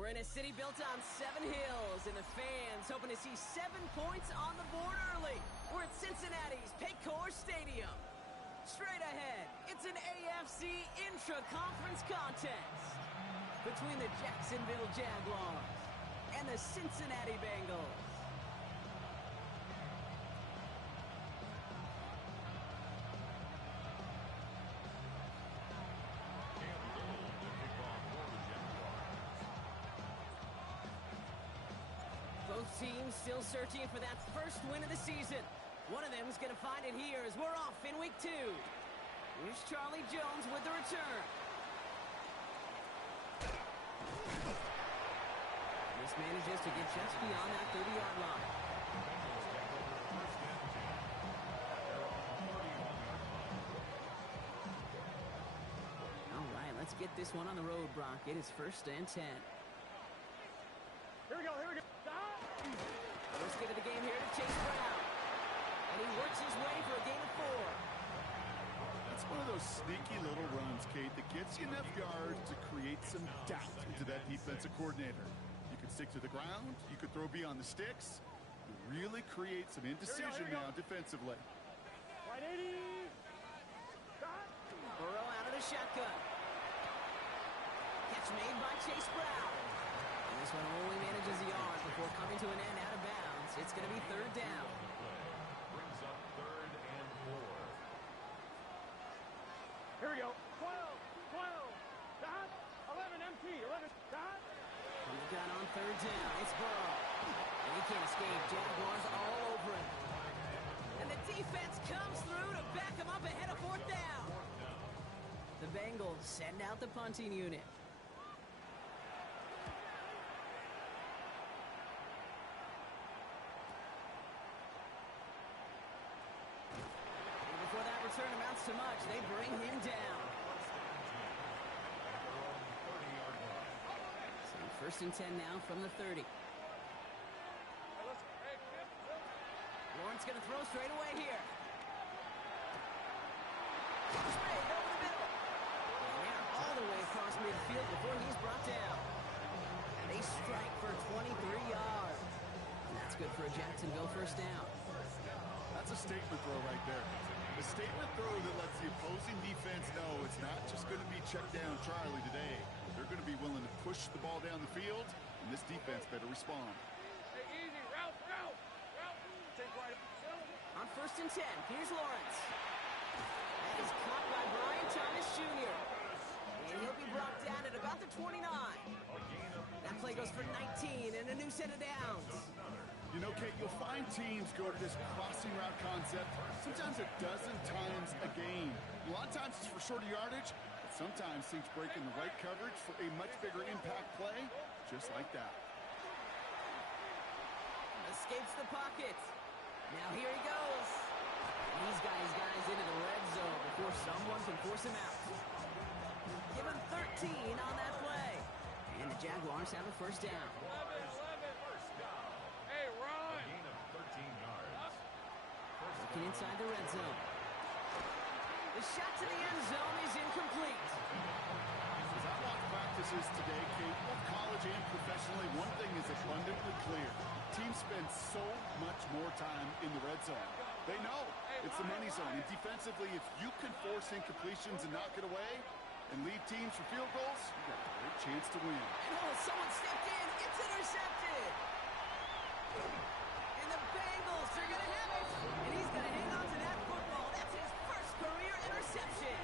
We're in a city built on 7 hills, and the fans hoping to see 7 points on the board early. We're at Cincinnati's Paycor Stadium. Straight ahead, it's an AFC intra-conference contest between the Jacksonville Jaguars and the Cincinnati Bengals. Both teams still searching for that first win of the season. One of them is going to find it here as we're off in week 2. Here's Charlie Jones with the return. This manages to get just beyond that 30-yard line. All right, let's get this one on the road, Brock. It is 1st and 10. Here we go, here we go. First get of the game here to Chase Brown. And he works his way for a gain of 4. That's one of those sneaky little runs, Kate, that gets you enough yards to create some doubt into that defensive coordinator. You can stick to the ground. You could throw beyond the sticks. You really create some indecision now defensively. 180. Burrow out of the shotgun. Catch made by Chase Brown. And this one only manages a yard before coming to an end out of bounds. It's going to be 3rd down. Brings up 3rd and 4. Here we go. 12, 12. Dot. 11 empty. 11. Dot. He's got on 3rd down. It's Burrow. And he can't escape. Jaguars all over him. And the defense comes through to back him up ahead of 4th down. The Bengals send out the punting unit. Before that return amounts to much, they bring him down. So 1st and 10 now from the 30. Lawrence going to throw straight away here. Straight over the middle. And they're all the way across midfield before he's brought down. And they strike for 23 yards. And that's good for a Jacksonville 1st down. That's a statement throw right there. A statement throw that lets the opposing defense know it's not just going to be check down Charlie today. They're going to be willing to push the ball down the field, and this defense better respond. Hey, easy. Route. Take right. On 1st and 10, here's Lawrence. That is caught by Brian Thomas Jr. And he'll be brought down at about the 29. That play goes for 19 and a new set of downs. You know, Kate, you'll find teams go to this crossing route concept sometimes a dozen times a game. A lot of times it's for shorter yardage, but sometimes teams break in the right coverage for a much bigger impact play, just like that. Escapes the pocket. Now here he goes. He's got his guys into the red zone before someone can force him out. Give him 13 on that play. And the Jaguars have a 1st down. 11. Hey, Ron. Gain of 13 yards. Looking inside the red zone. The shot to the end zone is incomplete. As I watch practices today, Kate, both college and professionally, one thing is abundantly clear. Teams spend so much more time in the red zone. They know it's the money zone. And defensively, if you can force incompletions and knock it away and lead teams for field goals, you've got a great chance to win. And someone stepped in. It's intercepted. And the Bengals are going to have it. And he's going to hang on to that football. That's his 1st career interception.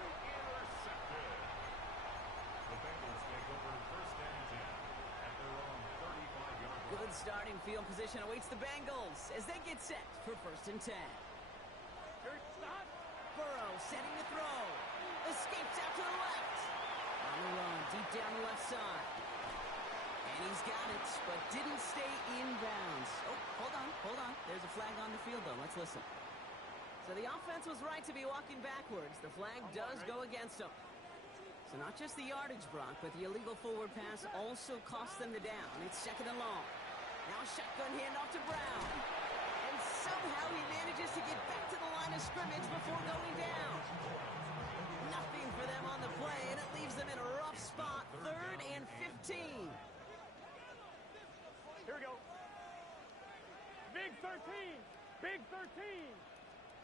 Intercepted. The Bengals take over 1st and 10 at their own 35-yard line. Good starting field position awaits the Bengals as they get set for 1st and 10. Here, stop. Burrow setting to throw. Escapes out to the left. On the run, deep down the left side. And he's got it, but didn't stay in bounds. Oh, hold on. There's a flag on the field, though. Let's listen. So the offense was right to be walking backwards. The flag does go against them. So not just the yardage, Brock, but the illegal forward pass also cost them the down. It's 2nd and long. Now shotgun handoff to Brown. And somehow he manages to get back to the line of scrimmage before going down. Nothing for them on the play, and it leaves them in a rough spot. 3rd and 15. 13. Big 13.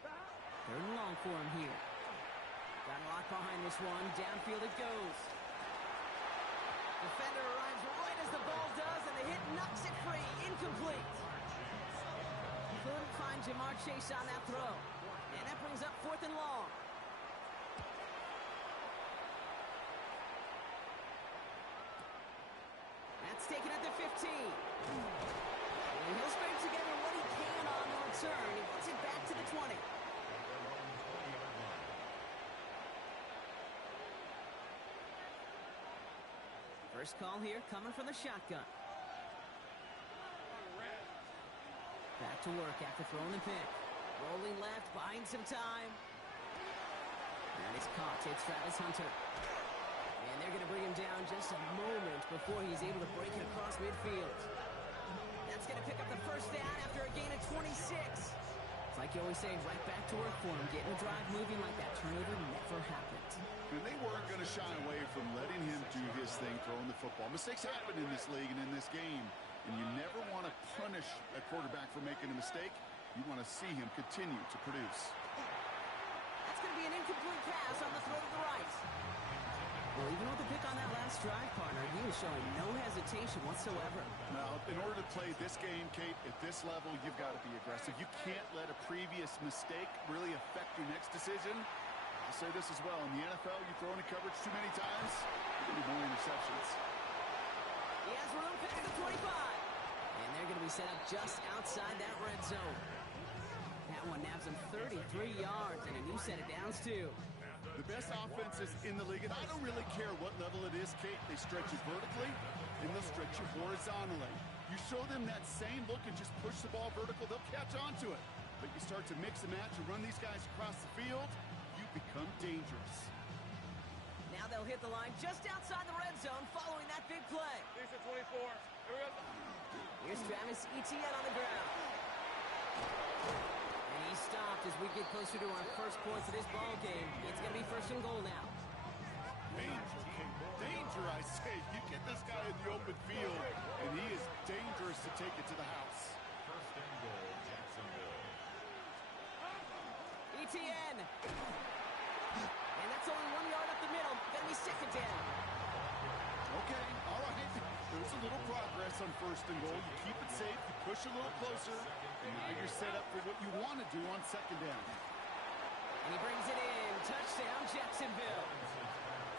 Third and long for him here. Got a lot behind this one. Downfield it goes. Defender arrives right as the ball does, and the hit knocks it free. Incomplete. Couldn't find Jamar Chase on that throw. And that brings up 4th and long. That's taken at the 15. And he'll scrape together what he can on the return. He gets it back to the 20. First call here coming from the shotgun. Back to work after throwing the pick. Rolling left, buying some time. And it's caught. It's Travis Hunter. And they're going to bring him down just a moment before he's able to break it across midfield. That's going to pick up the first down after a gain of 26. It's like you always say, right back to work for him. Getting the drive moving like that turnover never happened. And they weren't going to shy away from letting him do his thing, throwing the football. Mistakes happen in this league and in this game. And you never want to punish a quarterback for making a mistake. You want to see him continue to produce. That's going to be an incomplete pass on the throw to the right. Well, even with the pick on that last drive, partner, he was showing no hesitation whatsoever. Now, in order to play this game, Kate, at this level, you've got to be aggressive. You can't let a previous mistake really affect your next decision. I'll say this as well. In the NFL, you throw into coverage too many times, you're going to be more interceptions. He has room past the 25. And they're going to be set up just outside that red zone. That one nabs him 33 yards and a new set of downs, too. The best offenses in the league, and I don't really care what level it is, Kate. They stretch you vertically, and they'll stretch you horizontally. You show them that same look and just push the ball vertical, they'll catch on to it. But you start to mix and match and run these guys across the field, you become dangerous. Now they'll hit the line just outside the red zone following that big play. These are 24. Here we go. Here's Travis Etienne on the ground. And he stopped as we get closer to our first points of this ball game. It's going to be 1st and goal now. Danger, Kate. Danger, I say. You get this guy in the open field, and he is dangerous to take it to the house. 1st and goal, Jacksonville. Etienne. And that's only 1 yard up the middle. Going to be 2nd down. Okay, all right. There's a little progress on 1st and goal. You keep it safe, you push a little closer, and now you're set up for what you want to do on 2nd down. And he brings it in. Touchdown, Jacksonville.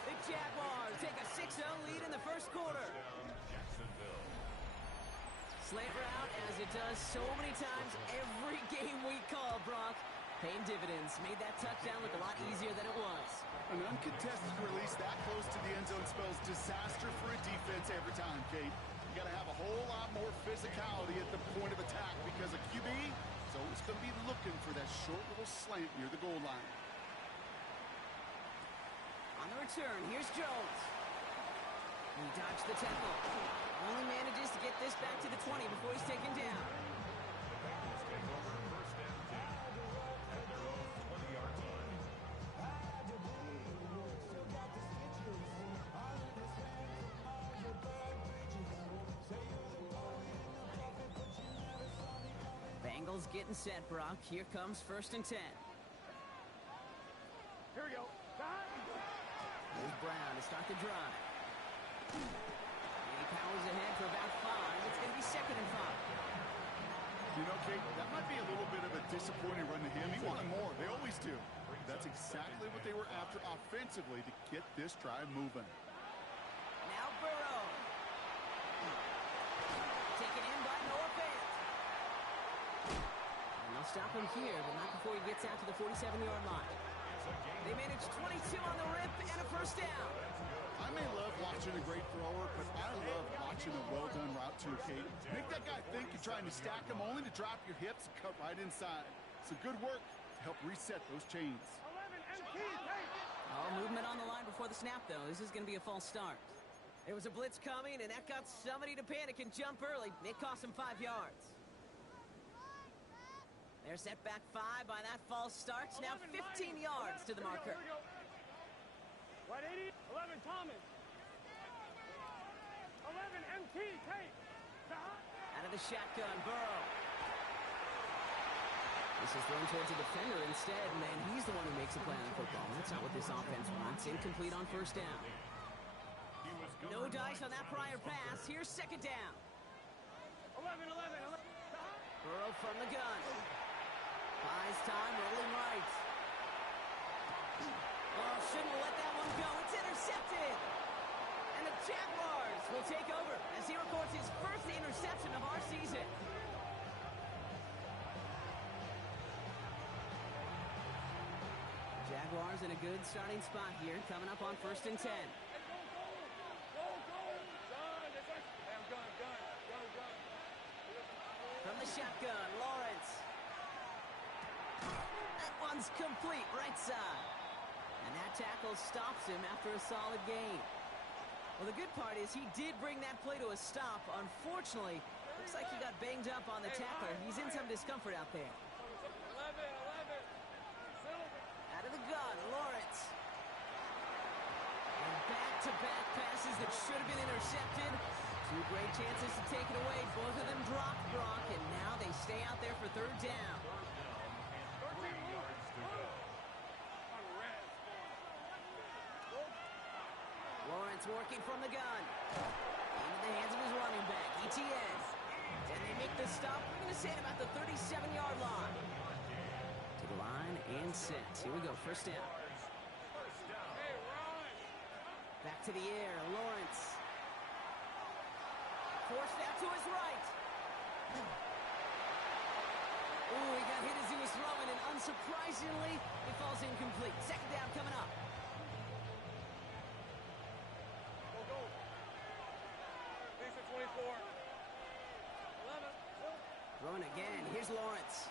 The Jaguars take a 6-0 lead in the 1st quarter. Jacksonville. Slant route, as it does so many times every game we call, Brock. Paying dividends. Made that touchdown look a lot easier than it was. An uncontested release that close to the end zone spells disaster for a defense every time, Kate. You got to have a whole lot more physicality at the point of attack because a QB is always going to be looking for that short little slant near the goal line. On the return, here's Jones. He dodged the tackle. Only manages to get this back to the 20 before he's taken down. The Bengals take over 1st and 10 at their own 20-yard line. Bengals getting set, Brock. Here comes 1st and 10. Here we go. Here's Brown to start the drive. And he powers ahead for about 5. It's going to be 2nd and 5. You know, Kate, that might be a little bit of a disappointing run to him. He wanted more. They always do. That's exactly what they were after offensively to get this drive moving. Now Burrow. Taken in by Noah Fant. And they'll stop him here, but not before he gets out to the 47-yard line. They managed 22 on the rip and a 1st down. I may love watching a great thrower, but I love watching a well-done route too, Kate. Make that guy think you're trying to stack him only to drop your hips and cut right inside. So good work to help reset those chains. 11 MT, Kate. Oh, movement on the line before the snap, though. This is going to be a false start. There was a blitz coming, and that got somebody to panic and jump early. It cost him 5 yards. They're set back 5 by that false start. Now 15 yards to the marker. Here we go. Right 80, 11 Thomas. 11 MT, Kate. Out of the shotgun, Burrow. This is thrown towards a defender instead, and he's the one who makes a play on football. That's not what this offense wants. Incomplete on first down. No dice on that prior pass. Here's second down. 11. Burrow from the gun. Buys time, rolling right. Oh, shouldn't let that one go. It's intercepted. And the Jaguars will take over as he records his first interception of our season. Jaguars in a good starting spot here, coming up on 1st and 10. From the shotgun, Lawrence. That one's complete, right side. And that tackle stops him after a solid gain. Well, the good part is he did bring that play to a stop. Unfortunately, looks like he got banged up on the tackler. He's in some discomfort out there. 11. Out of the gun, Lawrence. And back-to-back passes that should have been intercepted. Two great chances to take it away. Both of them dropped Brock, and now they stay out there for third down. Lawrence working from the gun. Into the hands of his running back, ETN. And they make the stop. We're going to say it about the 37-yard line. To the line and set. Here we go, first down. Back to the air, Lawrence. Forced out to his right. Ooh, he got hit as he was throwing, and unsurprisingly, it falls incomplete. Second down coming up. Go. Decent 24. 11. Throwing again. Here's Lawrence.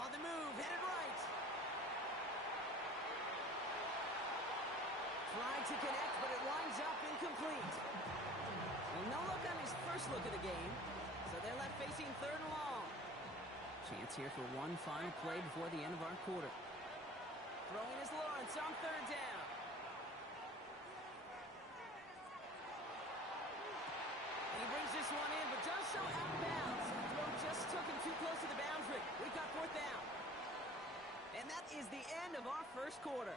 On the move, headed right. Tried to connect, but it winds up incomplete. Well, no look on his first look of the game, so they're left facing third and long. Chance here for one final play before the end of our quarter. Throwing is Lawrence on third down. And he brings this one in, but does so out of bounds. The throw just took him too close to the boundary. We've got fourth down. And that is the end of our first quarter.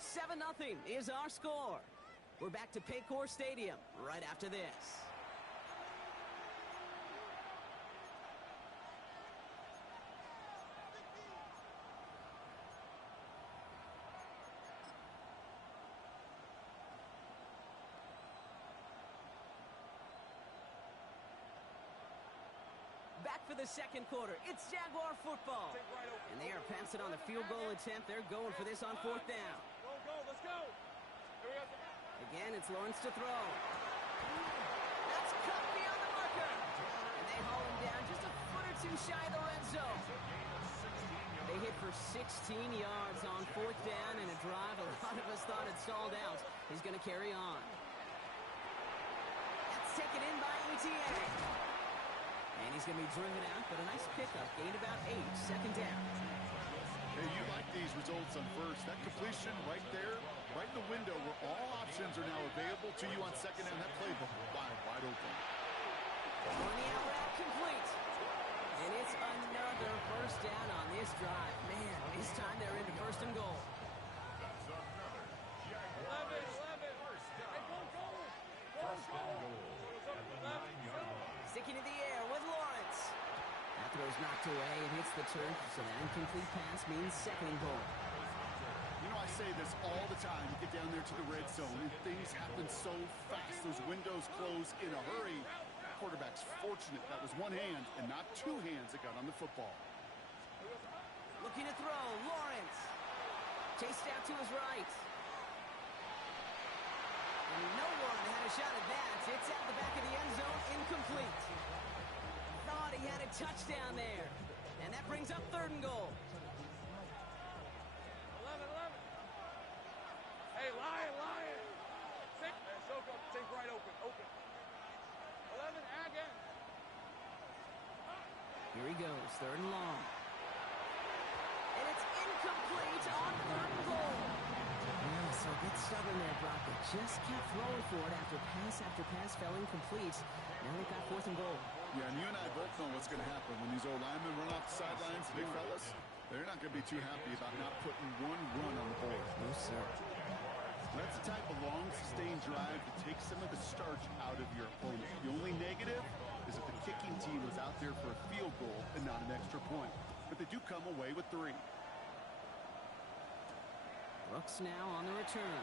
7-0 is our score. We're back to Paycor Stadium right after this. Back for the second quarter. It's Jaguar football. And they are passing on the field goal attempt. They're going for this on fourth down. Go, let's go. Again, it's Lawrence to throw. That's cut beyond the marker. And they haul him down just a foot or two shy of the red zone. They hit for 16 yards on fourth down, and a drive a lot of us thought had stalled out is going to carry on. That's taken in by ETA. And he's going to be driven out, but a nice pickup. Gained about 8, second down. Hey, you like these results on first. That completion right there, right in the window where all options are now available to you on second down. That playbook wide open. On the out route, complete. And it's another first down on this drive. Man, this time they're into first and goal. That's another Jaguars. 11. First down. Go. First and goal at the 9-yard line. Sticking to the air with Lawrence. That throw's knocked away. It hits the turf, so that incomplete pass means second and goal. You know, I say this all the time. You get down there to the red zone, and things happen so fast. Those windows close in a hurry. Quarterback's fortunate that was one hand and not two hands that got on the football. Looking to throw, Lawrence. Chased out to his right. And no one had a shot at that. It's out the back of the end zone, incomplete. Thought he had a touchdown there. And that brings up third and goal. 11. Hey, Lion. Six. And Soko, take right open. 11, again. Here he goes, third and long. And it's incomplete on third and goal. Yeah, so get stubborn there, Brock. They Just kept throwing for it after pass fell incomplete. Now they've got 4th and goal. Yeah, and you and I both know what's going to happen when these old linemen run off the sidelines, big fellas. They're not going to be too happy about not putting one run on the board. No, sir. That's the type of long, sustained drive that takes some of the starch out of your opponent. The only negative is that the kicking team was out there for a field goal and not an extra point. But they do come away with 3. Brooks now on the return.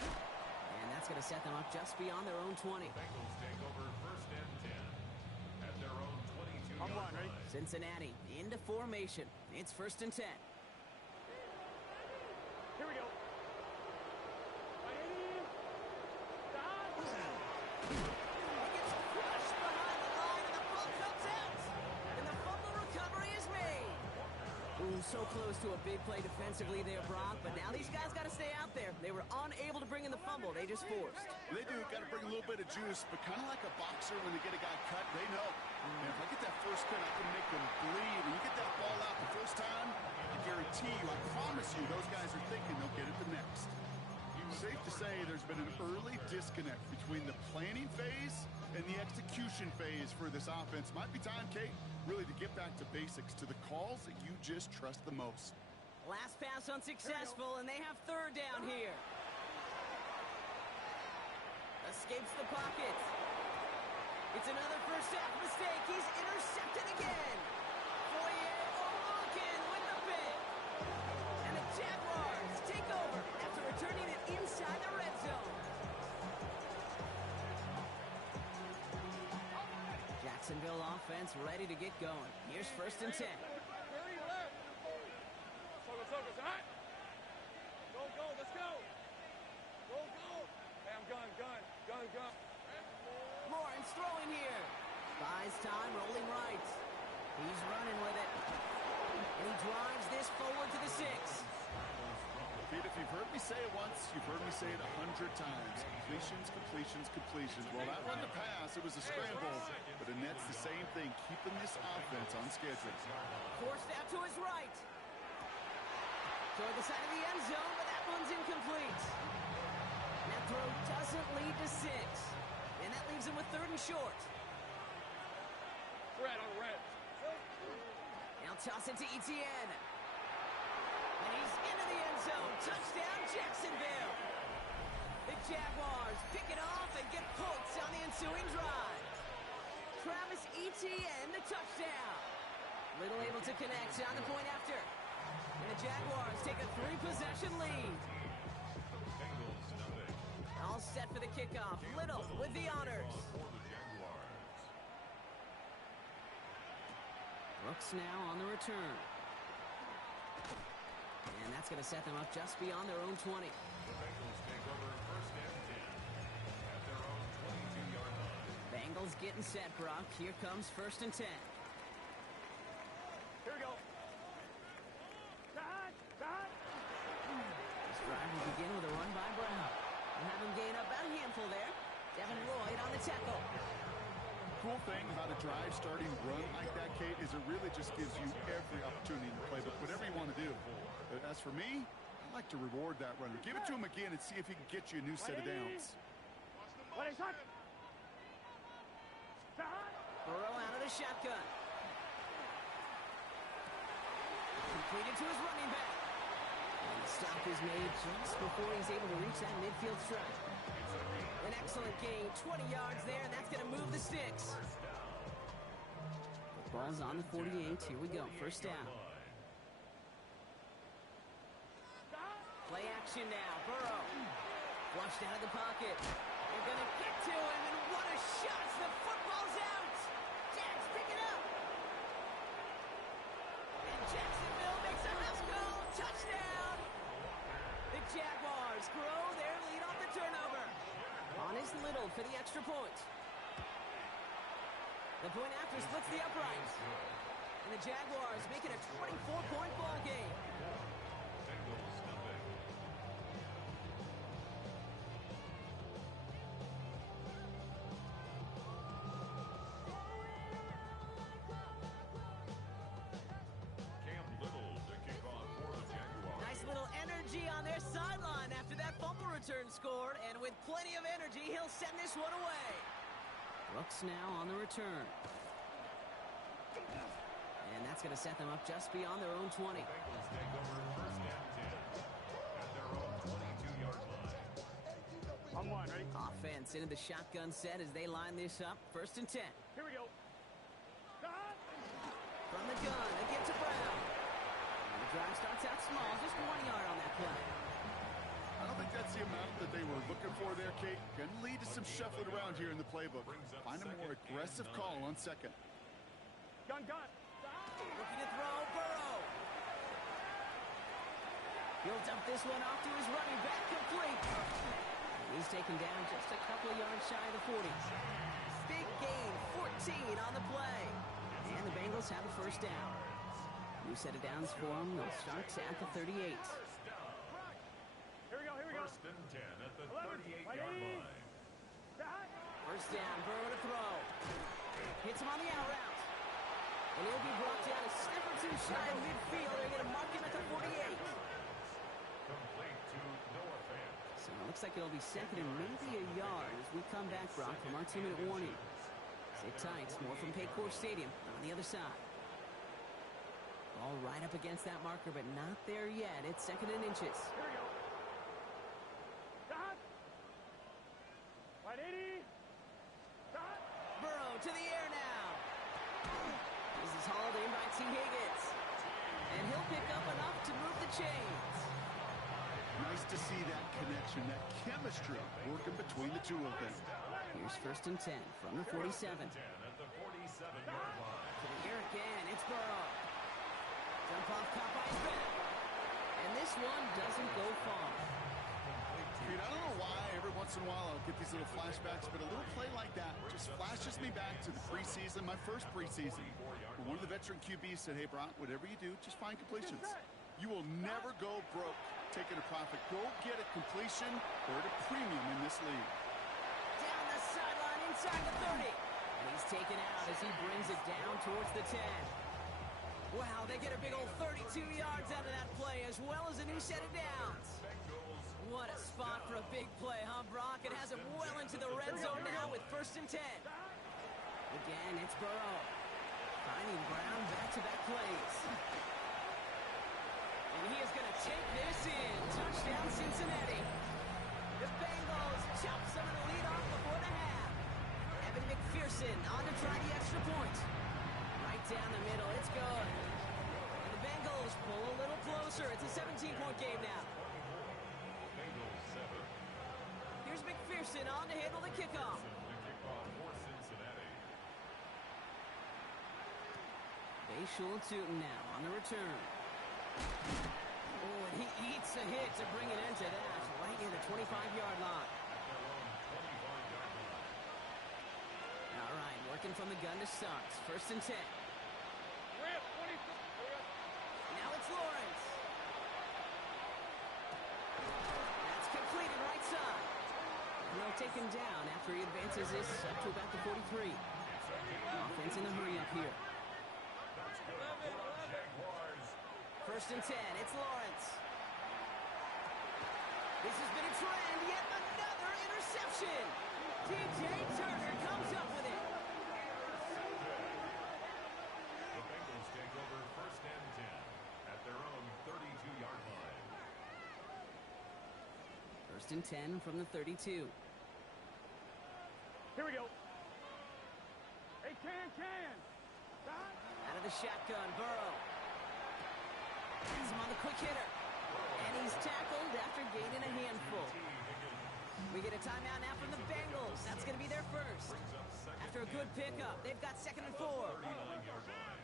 And that's going to set them up just beyond their own 20. Bengals take over 1st and 10 at their own 22-yard line. Cincinnati into formation. It's 1st and 10. Here we go. He gets crushed behind the line, and the ball comes out. And the fumble recovery is made. Ooh, so close to a big play defensively there, Brock. But now these guys got to stay out there. They were unable to bring in the fumble. They just forced. They do got to bring a little bit of juice, but kind of like a boxer when they get a guy cut, they know. And if I get that first cut, I can make them bleed. When you get that ball out the first time, I guarantee you, I promise you, those guys are thinking they'll get it the next. Safe to say there's been an early disconnect between the planning phase and the execution phase for this offense. Might be time, Kate, really to get back to basics, to the calls that you just trust the most. Last pass unsuccessful, and they have 3rd down here. Escapes the pocket. It's another first half mistake. He's intercepted again. Foyer Oluokun with the pick. And the Jaguars take over after returning it inside the red zone. Jacksonville offense ready to get going. Here's 1st and 10. Very left. Focus, hot. Go, let's go. Go. Hey, I'm gun. Lawrence throwing here. Buys time, rolling right. He's running with it. And he drives this forward to the 6. Pete, if you've heard me say it once, you've heard me say it 100 times. Completions. Well, that wasn't a pass. It was a scramble. But Annette's the same thing, keeping this offense on schedule. Forced out to his right. Toward the side of the end zone, but that one's incomplete. That throw doesn't lead to 6. And that leaves him with 3rd and short. Red. Now toss it to Etienne. And he's into the end zone. Touchdown, Jacksonville. The Jaguars pick it off and get points on the ensuing drive. Travis Etienne, the touchdown. Little able to connect on the point after. And the Jaguars take a 3-possession lead. Bengals nothing. All set for the kickoff. Little with the honors. For the Jaguars. Brooks now on the return. And that's going to set them up just beyond their own 20. The Bengals take over 1st and 10 at their own 22-yard line. Bengals getting set, Brock. Here comes 1st and 10. Here we go. This drive will begin with a run by Brown. We'll have him gain up about a handful there. Devin Lloyd on the tackle. Cool thing about a drive starting run like that, Kate, is it really just gives you every opportunity to play, but whatever you want to do. As for me, I like to reward that runner. Give it to him again and see if he can get you a new set of downs. Burrow out of the shotgun. Completed to his running back. And the stop is made just before he's able to reach that midfield strike. An excellent gain, 20 yards there, and that's going to move the sticks. The ball's on the 48. Here we go, 1st down. Play action now, Burrow. Flushed out of the pocket. They're going to get to him, and what a shot! The football's out! Jags pick it up! And Jacksonville makes a house call. Touchdown! The Jaguars grow their lead off the turnover. On is Little for the extra point. The point after splits the uprights. And the Jaguars make it a 24-point ball game. Bengals nothing. Cam Little to kick off for the Jaguars. Nice little energy on their sideline after that fumble return scored, and with plenty of energy, he'll send this one away. Brooks now on the return. And that's going to set them up just beyond their own 20. The Bengals take over first and 10 at their own 22-yard line. On one, ready? Offense into the shotgun set as they line this up. First and 10. Here we go. The hunt. From the gun, again to Brown. And the drive starts out small, just 1 yard on that play. I don't think that's the amount that they were looking for there, Kate. Going to lead to some shuffling around here in the playbook. Find a more aggressive call on second. Gun. Looking to throw, Burrow. He'll dump this one off to his running back, complete. He's taken down just a couple of yards shy of the 40. Big gain, 14 on the play. And the Bengals have the first down. New set of downs for them. They'll start at the 38. Here we go. First and 10 at the 38-yard line. The hunt. First down, Burrow to throw. Hits him on the out route. And he'll be brought down a step or two shy of midfield. They're going to mark him at the 48. Complete to Noah Fant. So it looks like it'll be second and maybe a yard as we come back, Brock, from our 2-minute warning. Sit tight, more from Paycor Stadium on the other side. Ball right up against that marker, but not there yet. It's second and inches. Here we go. The hunt. Right 80. The hunt. Burrow to the air now. This is hauled in by T. Higgins. And he'll pick up enough to move the chains. Nice to see that connection, that chemistry working between the two of them. Here's first and 10 from the 47. 10 at the 47-yard line. To the air again, it's Burrow. Jump off caught by his back. And this one doesn't go far. Pete, I don't know why every once in a while I'll get these little flashbacks, but a little play like that just flashes me back to the preseason, my first preseason, where one of the veteran QBs said, hey, Brock, whatever you do, just find completions. You will never go broke taking a profit. Go get a completion or at a premium in this league. Down the sideline inside the 30. And he's taken out as he brings it down towards the 10. Wow, they get a big old 32 yards out of that play as well as a new set of downs. What a spot for a big play, huh, Brock? It has him well into the red zone now with first and 10. Again, it's Burrow. Finding Brown back-to-back plays. And he is going to take this in. Touchdown, Cincinnati. The Bengals chop some of the lead off before the half. Evan McPherson on to try the extra point. Right down the middle, it's good. And the Bengals pull a little closer. It's a 17-point game now. Bengals 7. Here's McPherson on to handle the kickoff. The kickoff for Cincinnati. Bayshul Tootin now on the return. Oh, and he eats a hit to bring it into that. Right near the 25-yard line. At their own 25-yard line. All right, working from the gun to start. First and 10. Rip. 20. Now it's Lawrence. That's completed right side. They'll take him down after he advances this up to about the 43. Offense in the hurry up here. Jaguars. First and 10, it's Lawrence. This has been a trend, yet another interception. DJ Turner comes up with it. The Bengals take over first and 10 at their own 32-yard line. First and 10 from the 32. Here we go. Hey, can. The hunt. Out of the shotgun, Burrow. Gets him on the quick hitter. And he's tackled after gaining a handful. We get a timeout now from the Bengals. That's going to be their first. After a good pickup, they've got second and 4. 39-yard line.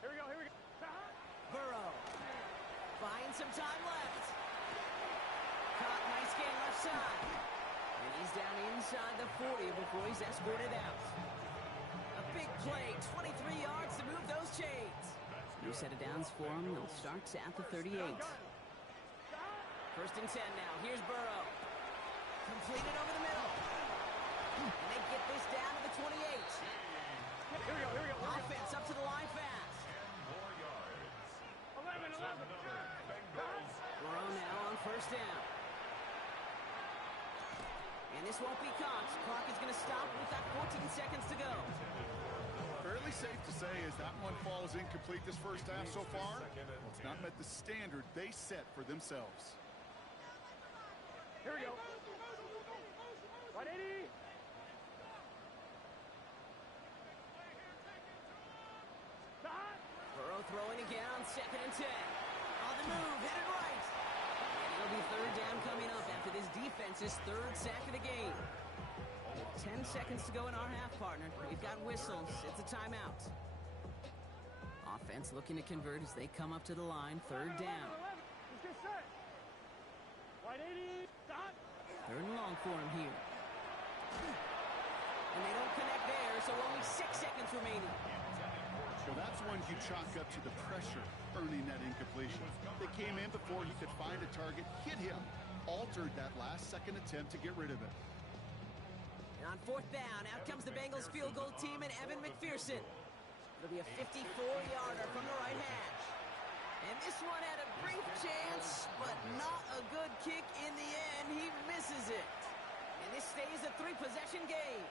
Here we go. The hunt. Burrow. Finds some time left. Caught, nice game left side. And he's down inside the 40 before he's escorted out. A big play, 23 yards to move those chains. New set of downs for him. They'll start at the 38. First and 10 now. Here's Burrow. Completed over the middle. And they get this down to the 28. Here we go. Offense up to the line fast. 10 more yards. 11. Another Bengals. Burrow now on first down. And this won't be caught. Clock is going to stop with that 14 seconds to go. Fairly safe to say as that one falls incomplete this first half so far, well, it's not met the standard they set for themselves. Here we go. Right, 80. Burrow throwing again on 2nd and 10. On the move, headed right. And it'll be 3rd down coming up after this defense's 3rd sack of the game. 10 seconds to go in our half, partner. We've got whistles. It's a timeout. Offense looking to convert as they come up to the line. 3rd down. Let's get set. Right, 80. Dot. 3rd and long for him here. And they don't connect there, so only 6 seconds remaining. Well, that's one you chalk up to the pressure earning that incompletion. They came in before he could find a target, hit him, altered that last second attempt to get rid of it. And on 4th down, out comes the Bengals field goal team and Evan McPherson. It'll be a 54-yarder from the right hash. And this one had a brief chance, but not a good kick in the end. He misses it. And this stays a 3-possession game.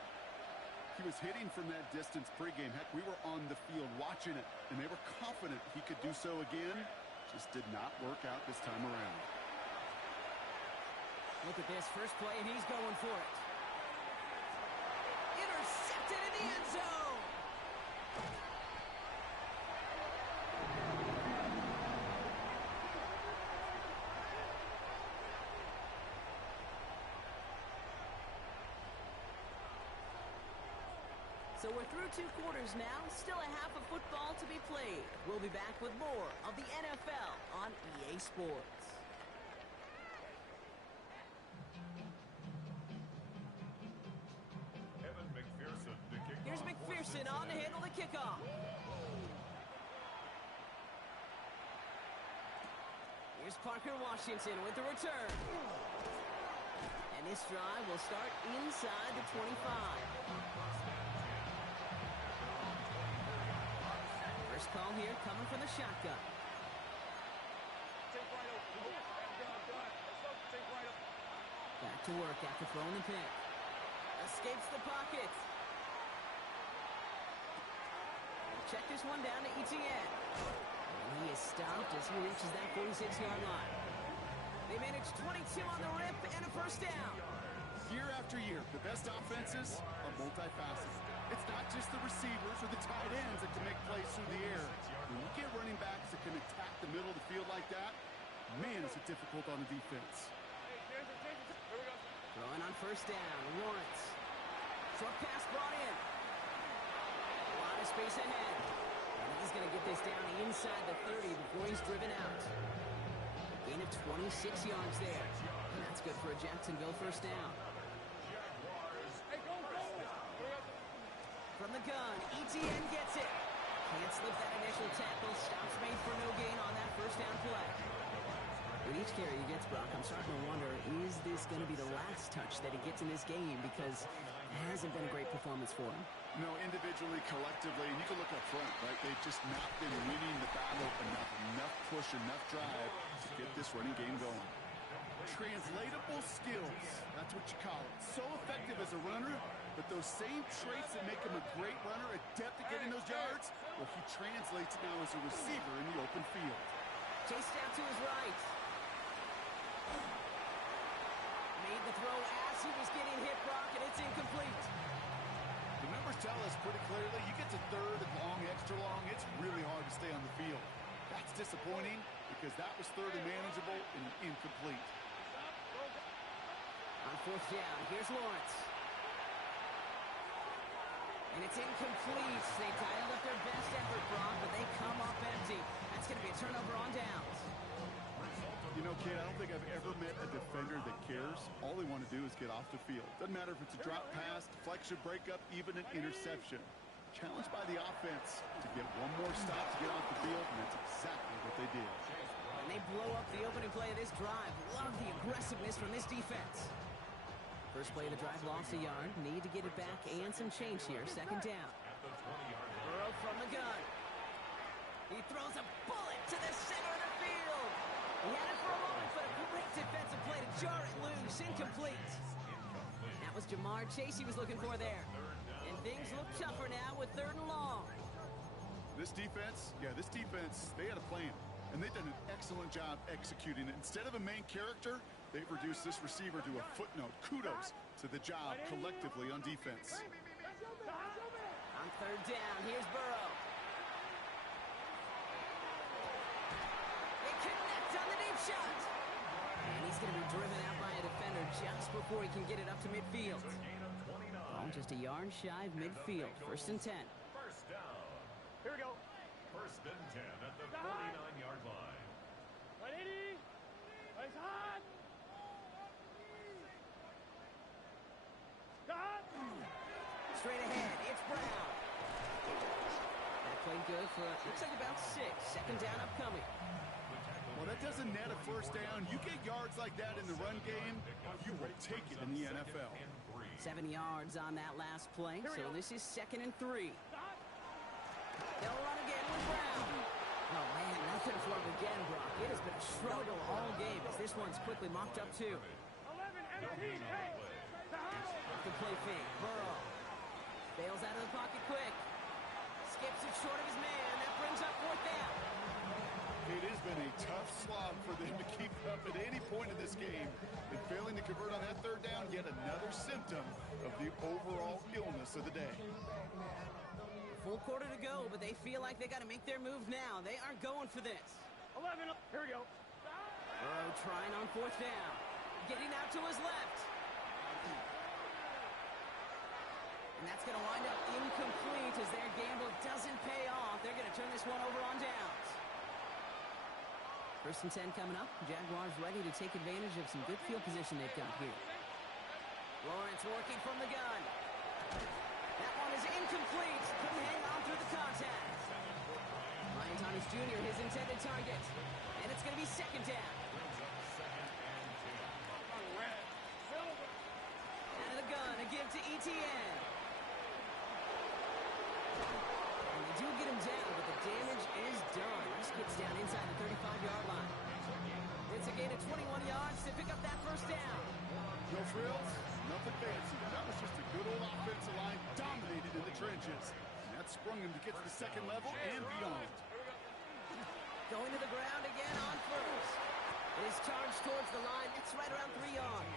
He was hitting from that distance pregame. Heck, we were on the field watching it, and they were confident he could do so again. Just did not work out this time around. Look at this first play, and he's going for it. Intercepted in the end zone. So we're through 2 quarters now, still a half of football to be played. We'll be back with more of the NFL on EA Sports. Evan McPherson to kick Here's off. McPherson on to handle the kickoff. Here's Parker Washington with the return. And this drive will start inside the 25. First call here coming from the shotgun. Back to work after throwing the pick. Escapes the pocket. Check this one down to Etienne. And he is stopped as he reaches that 46-yard line. They managed 22 on the rip and a first down. Year after year, the best offenses are multifaceted. It's not just the receivers or the tight ends that can make plays through the air. When you get running backs that can attack the middle of the field like that, man, is it difficult on the defense. Throwing on first down, Lawrence. Short pass brought in. A lot of space ahead. And he's going to get this down inside the 30 before he's driven out. A gain of 26 yards there. And that's good for a Jacksonville first down. From the gun, Etienne gets it. Can't slip that initial tackle. Stops made for no gain on that first down play. With each carry he gets, Brock, I'm starting to wonder, is this going to be the last touch that he gets in this game? Because it hasn't been a great performance for him. No, individually, collectively, and you can look up front, right? They've just not been winning the battle enough push, enough drive to get this running game going. Translatable skills, that's what you call it. So effective as a runner, but those same traits that make him a great runner, adept at getting those yards, well, he translates now as a receiver in the open field. Chased out to his right. Made the throw as he was getting hit, Brock, and it's incomplete. The numbers tell us pretty clearly, you get to 3rd and long, extra long, it's really hard to stay on the field. That's disappointing because that was 3rd and manageable and incomplete. On 4th down, here's Lawrence. And it's incomplete. They dialed up their best effort, Brock, but they come up empty. That's going to be a turnover on downs. You know, kid, I don't think I've ever met a defender that cares. All they want to do is get off the field. Doesn't matter if it's a drop pass, deflection, breakup, even an interception. Challenged by the offense to get one more stop to get off the field, and that's exactly what they did. And they blow up the opening play of this drive. Love the aggressiveness from this defense. First play of the drive, lost a yard. Need to get it back and some change here. 2nd down. Burrow from the gun. He throws a bullet to the center of the field. He had it for a moment, but a great defensive play to jar it loose. Incomplete. That was Jamar Chase he was looking for there. And things look tougher now with 3rd and long. This defense, they had a plan. And they've done an excellent job executing it. Instead of a main character, they've reduced this receiver to a footnote. Kudos to the job collectively on defense. On 3rd down, here's Burrow. They connect on the deep shot. And he's going to be driven out by a defender just before he can get it up to midfield. Ball just a yard shy of midfield. 1st and 10. First down. Here we go. 1st and 10 at the 49-yard line. 180. It's hot. Stop. Straight ahead, it's Brown. That played good for, looks like about 6. 2nd down upcoming. Well, that doesn't net a 1st down. You get yards like that in the run game, you will take it in the NFL. 7 yards on that last play, so this is 2nd and 3. They'll run again with Brown. Oh, man, nothing for him again, Brock. It has been a struggle all game as this one's quickly mopped up, too. 11 MT. Off the play fake, Burrow. Bails out of the pocket quick. Skips it short of his man. That brings up 4th down. It has been a tough slog for them to keep up at any point in this game. And failing to convert on that 3rd down, yet another symptom of the overall illness of the day. Full quarter to go, but they feel like they got to make their move now. They aren't going for this. 11. Here we go. Burrow trying on 4th down. Getting out to his left. And that's going to wind up incomplete as their gamble doesn't pay off. They're going to turn this one over on downs. 1st and 10 coming up. Jaguars ready to take advantage of some good field position they've got here. Lawrence working from the gun. That one is incomplete. Couldn't hang on through the contact. Ryan Thomas Jr., his intended target. And it's going to be 2nd down. Out of the gun, a give to Etienne. And they do get him down, but the damage is done. This gets down inside the 35-yard line. It's a gain of 21 yards to pick up that 1st down. No frills, nothing fancy. That was just a good old offensive line dominated in the trenches. And that sprung him to get to the 2nd level and beyond. Going to the ground again on 1st. It is charged towards the line. It's right around 3 yards.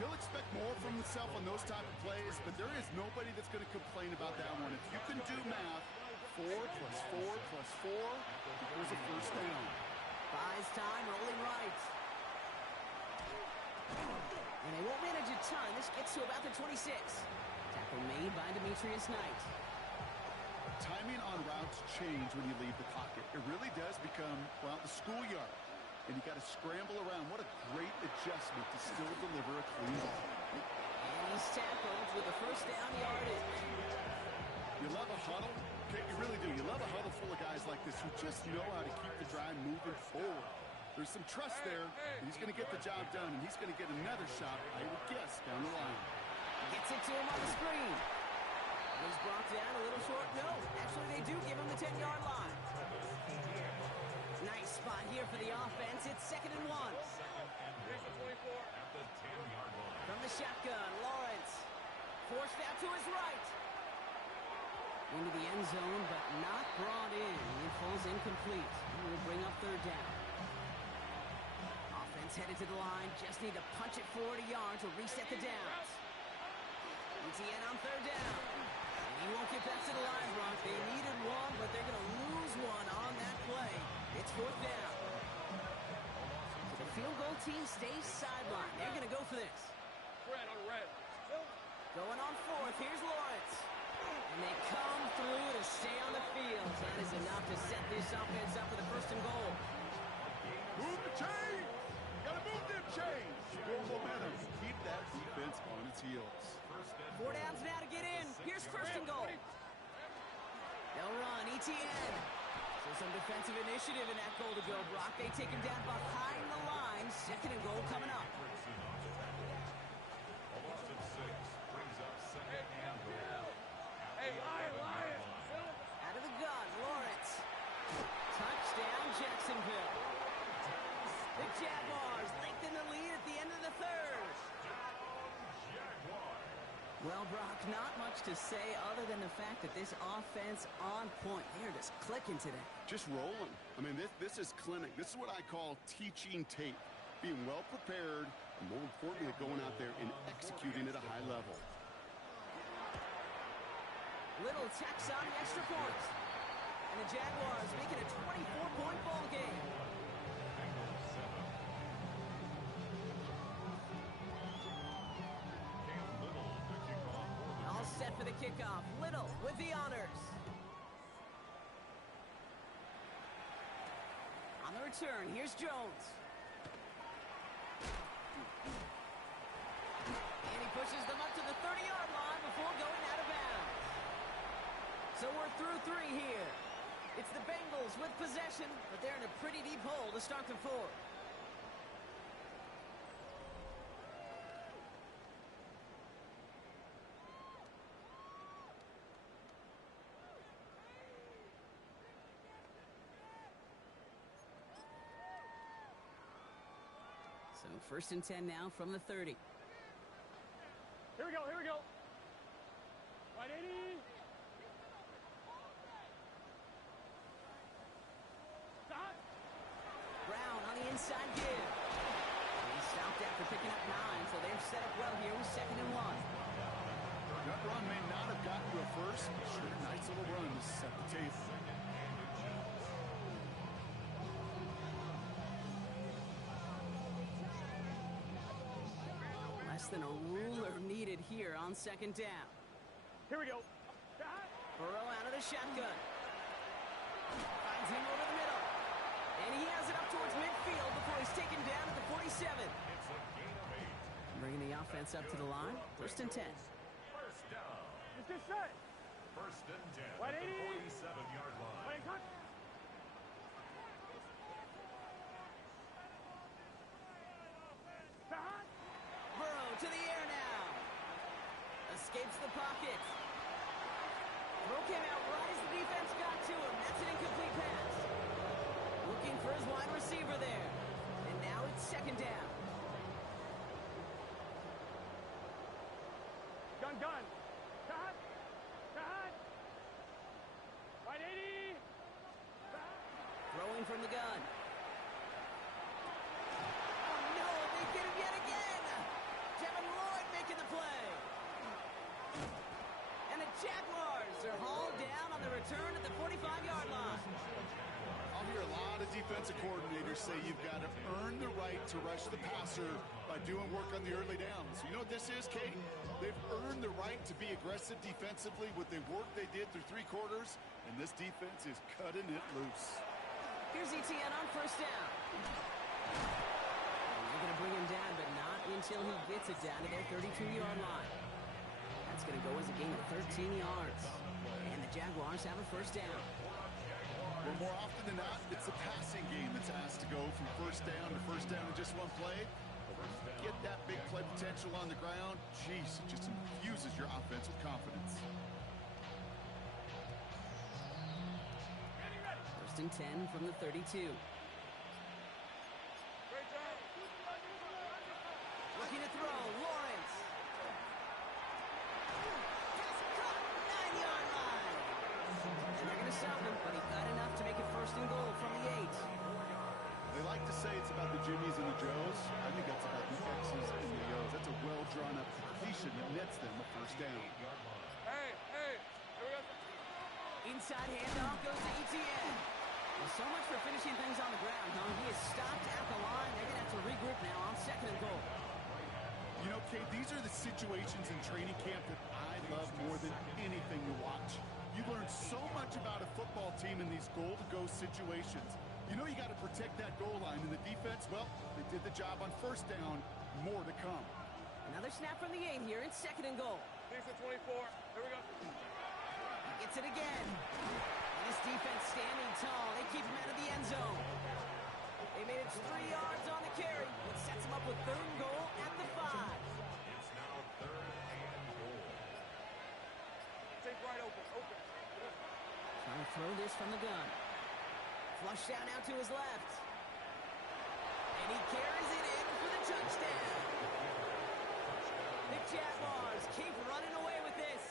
He'll expect more from himself on those type of plays, but there is nobody that's going to complain about that one. If you can do math, 4 plus 4 plus 4 equals a 1st down. Buys time, rolling right. And they won't manage a ton. This gets to about the 26. Tackle made by Demetrius Knight. Timing on routes change when you leave the pocket. It really does become, well, the schoolyard. And you got to scramble around. What a great adjustment to still deliver a clean ball. And he's tackled with a 1st down yardage. You love a huddle. Okay, you really do. You love a huddle full of guys like this who just know how to keep the drive moving forward. There's some trust there. He's going to get the job done, and he's going to get another shot, I would guess, down the line. Gets it to him on the screen. He's brought down a little short. No, actually they do give him the 10-yard line. Nice spot here for the offense. It's 2nd and 1. From the shotgun, Lawrence. Forced out to his right. Into the end zone, but not brought in. It falls incomplete. And will bring up 3rd down. Offense headed to the line. Just need to punch it 40 yards to reset the downs. Etienne on 3rd down. And he won't get back to the line, Brock. They needed one, but they're going to lose one on that play. It's 4th down. So the field goal team stays sidelined. They're going to go for this. Red on red. Going on 4th. Here's Lawrence. And they come through to stay on the field. That is enough to set this offense up with a 1st and goal. Move the chain! Gotta move them chains! Build momentum. Keep that defense on its heels. 4 downs now to get in. Here's 1st and goal. They'll run. Etienne. So some defensive initiative in that goal to go. Brock, they take him down behind the line. 2nd and goal coming up. Out of the gun, Lawrence. Touchdown, Jacksonville. The Jaguars lengthen the lead at the end of the 3rd. Well, Brock, not much to say other than the fact that this offense on point. They're just clicking today. Just rolling. I mean, this is clinic. This is what I call teaching tape. Being well prepared, and more importantly, going out there and executing at a high level. Little tacks on the extra point. And the Jaguars make it a 24-point ball game. All set for the kickoff. Little with the honors. On the return, here's Jones. And he pushes them up to the 30-yard line before going out of bounds. So we're through 3 here. It's the Bengals with possession, but they're in a pretty deep hole to start the 4th. So 1st and 10 now from the 30. Here we go, here we go. Right 80. Stop. Brown on the inside give. He stopped after picking up 9, so they're set up well here with 2nd and 1. That run may not have gotten to a first, but sure, nice little run to set the table. Less than a ruler needed here on 2nd down. Here we go. Stop. Burrow out of the shotgun. Finds him over the middle. And he has it up towards midfield before he's taken down at the 47. Bringing the offense up to the line. 1st and 10. First down. Let's get set. 1st and 10 Right at the 80. 47-yard line. Wait, cut. Stop. Burrow to the air now. Escapes the pocket. Throw came out right as the defense got to him. That's an incomplete pass. Looking for his wide receiver there. And now it's 2nd down. Gun, gun. Stop. Stop. Right 80. Stop. Throwing from the gun. Oh no, they get him yet again. Kevin Lloyd making the play. And the Jaguars are hauled down on the return at the 45-yard line. I'll hear a lot of defensive coordinators say you've got to earn the right to rush the passer by doing work on the early downs. You know what this is, Kate? They've earned the right to be aggressive defensively with the work they did through 3 quarters, and this defense is cutting it loose. Here's ETN on 1st down. They're going to bring him down, but not until he gets it down to their 32-yard line. That's going to go as a gain of 13 yards. And the Jaguars have a 1st down. Well, more often than not, it's the passing game that's asked to go from 1st down to 1st down in just 1 play. Get that big play potential on the ground. Jeez, it just infuses your offense with confidence. 1st and 10 from the 32. Great job. Looking to throw, Lawrence. Pass caught, 9-yard line. And they're going to stop him, but he got enough to make it 1st and goal from the 8. They like to say it's about the Jimmies and the Joes. I think that's about the X's and the O's. That's a well-drawn-up completion that nets them a 1st down. Hey, hey. Here we go. Inside handoff goes to ETN. Well, so much for finishing things on the ground, huh? He is stopped at the line. They're going to have to regroup now on 2nd and goal. You know, Kate, these are the situations in training camp that I love more than anything to watch. You learn so much about a football team in these goal-to-go situations. You know you got to protect that goal line, and the defense, well, they did the job on 1st down. More to come. Another snap from the 8 here. It's 2nd and goal. Here's the 24. Here we go. He gets it again. And this defense standing tall. They keep him out of the end zone. They made it 3 yards on the carry, which sets him up with 3rd and goal at the 5. It's now 3rd and goal. Take right open. Open. Trying to throw this from the gun. Flush down out to his left. And he carries it in for the touchdown. The Jaguars keep running away with this.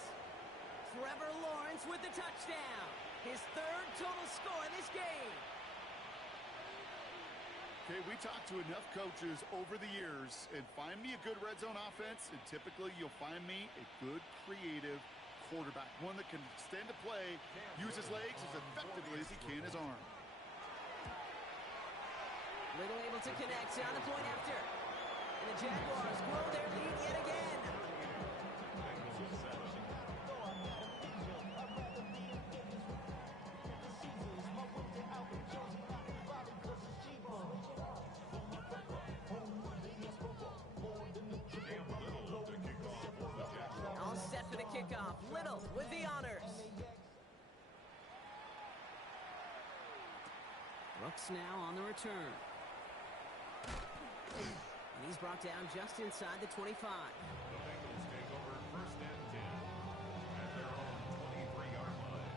Trevor Lawrence with the touchdown. His third total score in this game. Okay, we talked to enough coaches over the years, and find me a good red zone offense, and typically you'll find me a good, creative quarterback, one that can extend a play, use his legs as effectively as he can his arm. Little able to connect on the point after. And the Jaguars grow their lead yet again. All set for the kickoff. Little with the honors. Brooks now on the return. And he's brought down just inside the 25. The Bengals take over first and 10 at their own 23-yard line.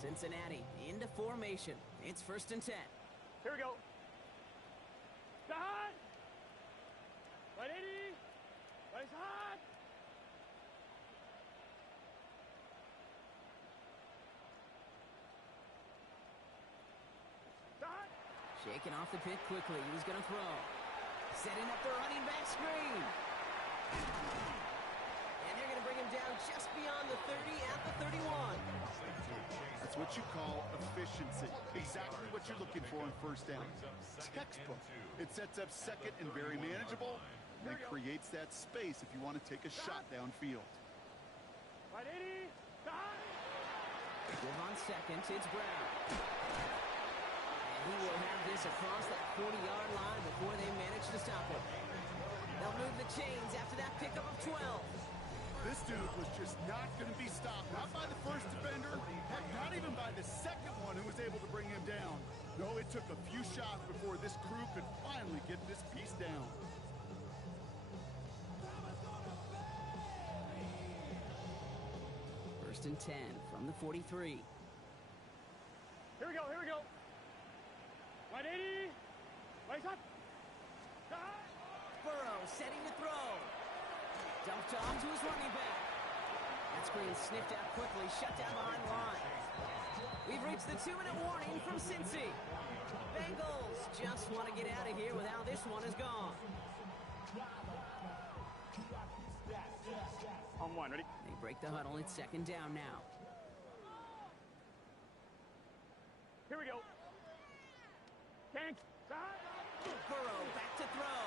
Cincinnati into formation. It's first and 10. Here we go. Hot. 180. Nice hot. Hot. Shaking off the pit quickly. He was going to throw. Setting up the running back screen. And they're going to bring him down just beyond the 30 at the 31. That's what you call efficiency. Exactly what you're looking for on first down. Textbook. It sets up second and very manageable, and it creates that space if you want to take a shot downfield. 180. Hot. Give on second. It's Brown. And he will have this across that 40-yard line before they manage to stop him. They'll move the chains after that pickup of 12. This dude was just not going to be stopped. Not by the first defender. Heck, not even by the second one who was able to bring him down. No, it took a few shots before this crew could finally get this piece down. First and 10 from the 43. Here we go. Here we go. 180. Nice hot. Hot. Burrow setting to throw. Dumped off to his running back. That screen sniffed out quickly, shut down behind the line. We've reached the 2-minute warning from Cincy. Bengals just want to get out of here with how this one is gone. On one. Ready? They break the huddle. It's second down now. Here we go. Tank. Hot. Burrow back to throw.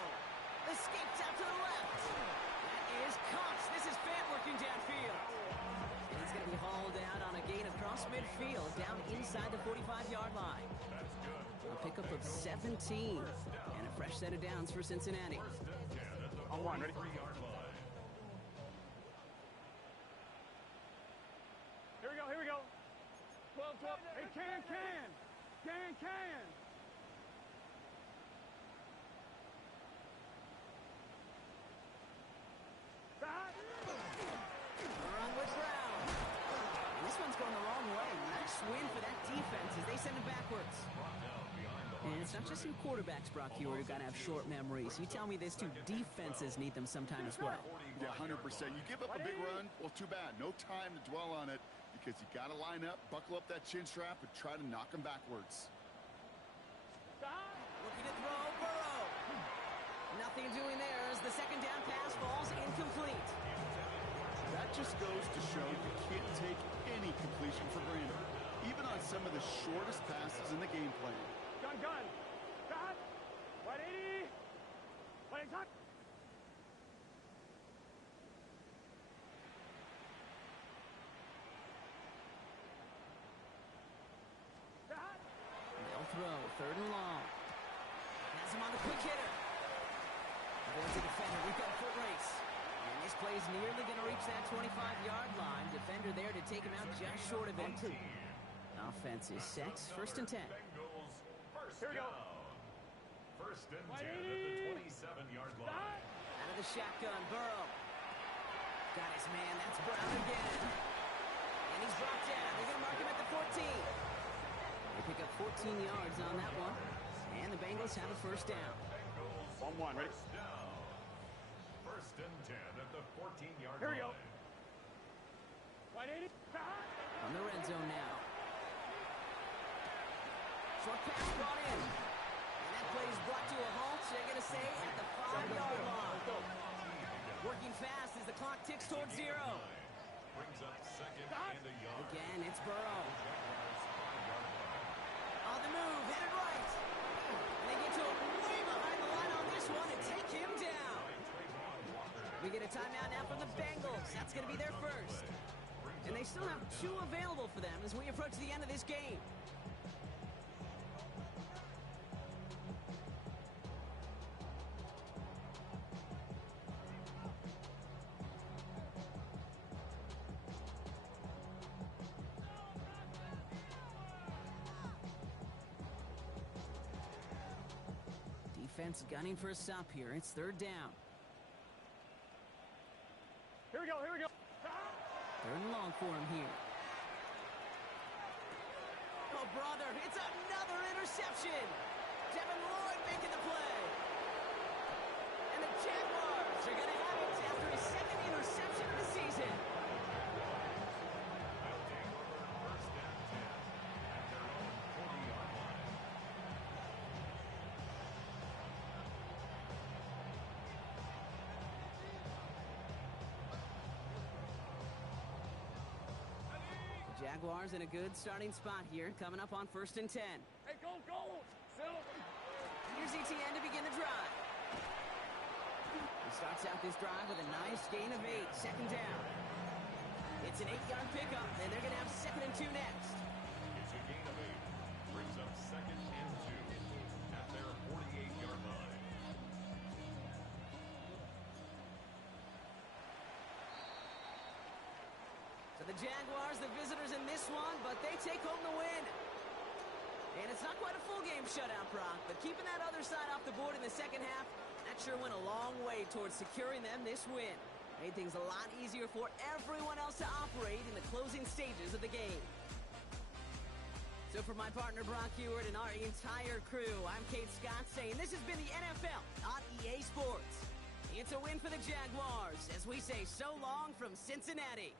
Escapes out to the left. Is Cox. This is Fant working downfield. And he's going to be hauled out on a gain across midfield, down inside the 45-yard line. A pickup of 17. And a fresh set of downs for Cincinnati. On one. Ready? Here we go. Here we go. 12, 12. Hey, can. Run with Brown. This one's going the wrong way. Nice win for that defense as they send it backwards. And it's not just some quarterbacks, Brock, here who got to have short memories. You tell me these two defenses need them sometime as well. Yeah, 100%. You give up a big run, well, too bad. No time to dwell on it because you got to line up, buckle up that chin strap, and try to knock them backwards. Looking to throw, Burrow. Nothing doing there as the second down pass falls incomplete. That just goes to show you can't take any completion for granted, even on some of the shortest passes in the game plan. Gun. Hot. 180. Nice hot. They'll throw, third and long. Has him on the quick hitter. Avoids the defender. We've got a foot race. And this play's nearly going to reach that 25-yard line. Defender there to take him out just short of it. Offense is set. First and 10. Here we go. First and 10 at the 27-yard line. Out of the shotgun, Burrow. Got his man. That's Brown again. And he's brought down. They're going to mark him at the 14. They pick up 14 yards on that one. And the Bengals have a first down. On one, ready? First down. First and 10 at the 14-yard Here we line. go. Wide 80. On the red zone now. Short pass brought in. And that play is brought to a halt, so they're going to say at the 5-yard line. Working fast as the clock ticks towards 0. Brings up second and a yard. Again, it's Burrow. On the move, headed right. And they get to him way behind the line on this one and take him down. We get a timeout now from the Bengals. That's going to be their first. And they still have 2 available for them as we approach the end of this game. Defense gunning for a stop here. It's 3rd down. Here we go, here we go. 3rd and long for him here. Oh, brother, it's another interception. Devin Lloyd making the play. And the Jaguars are going to have it after his 2nd interception of the season. First and 10 at their own 40-yard line. Jaguars in a good starting spot here, coming up on 1st and 10. Hey, go, go. Here's ETN to begin the drive. He starts out this drive with a nice gain of 8, 2nd down. It's an 8-yard pickup, and they're going to have 2nd and 2 next. It's a gain of 8. Brings up second and 2 at their 48-yard line. So the Jaguars, the visitors in this one, but they take home the win. And it's not quite a full game shutout, Brock, but keeping that other side off the board in the second half, that sure went a long way towards securing them this win. Made things a lot easier for everyone else to operate in the closing stages of the game. So for my partner Brock Hewitt and our entire crew, I'm Kate Scott saying this has been the NFL on EA Sports. It's a win for the Jaguars as we say so long from Cincinnati.